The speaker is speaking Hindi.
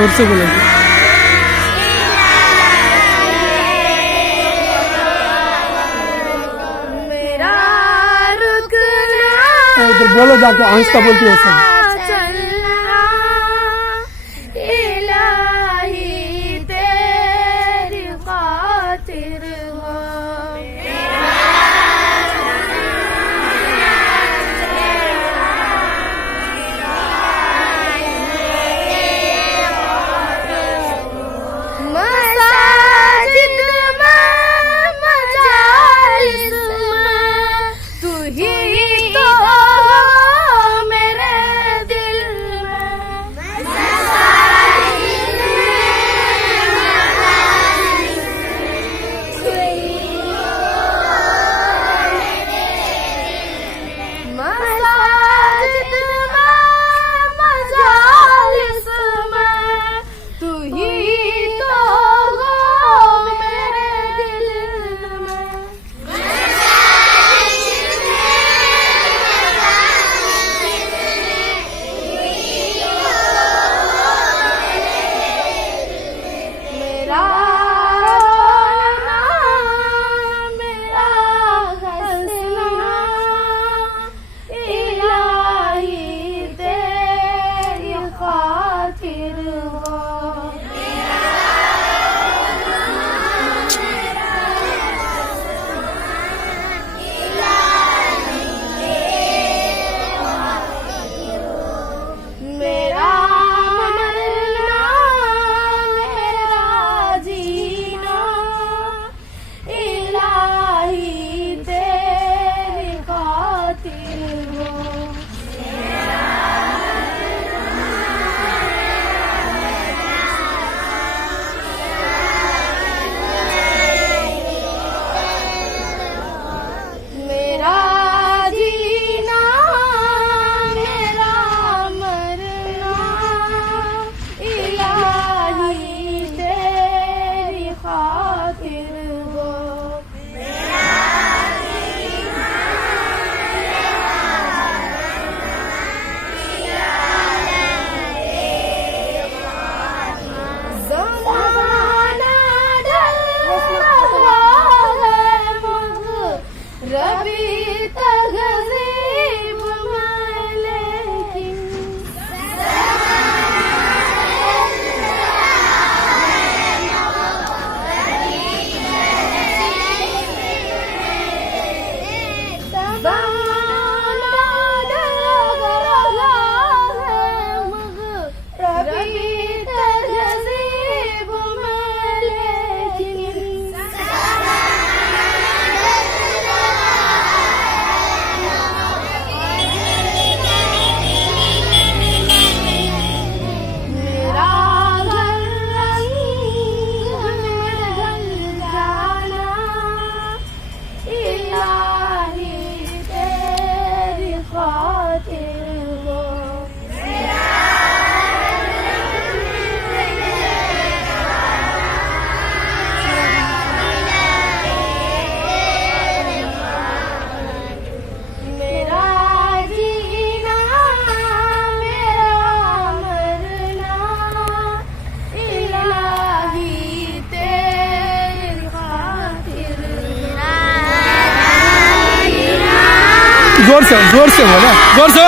जोर से बोलो। मेरा रुकना उधर बोलो जाके, आहिस्ता बोलती हो सब। चलना इलाही तेरी खातिर हो। मसाजिद में मजालिस में तू ही तो हो मेरे दिल में। मसाजिद में मजालिस में तू ही तो हो मेरे दिल में। मेरा रोना मेरा हंसना इलाही तेरी खातिर हो। मेरा मरना मेरा जीना इलाही तेरी खातिर हो। मेरा जीना मेरा मरना इलाही तेरी खातिर हो। ज़माना ढल रहा है मगर रबी तहज़ीब में लेकिन ज़माना ढल रहा है मगर रबी तहज़ीब में लेकिन। मेरा घर रंग में ढल जाना इलाही तेरी खातिर हो। मेरा जीना मेरा मरना इलाही तेरी खातिर। जोर से बोलो, जोर से।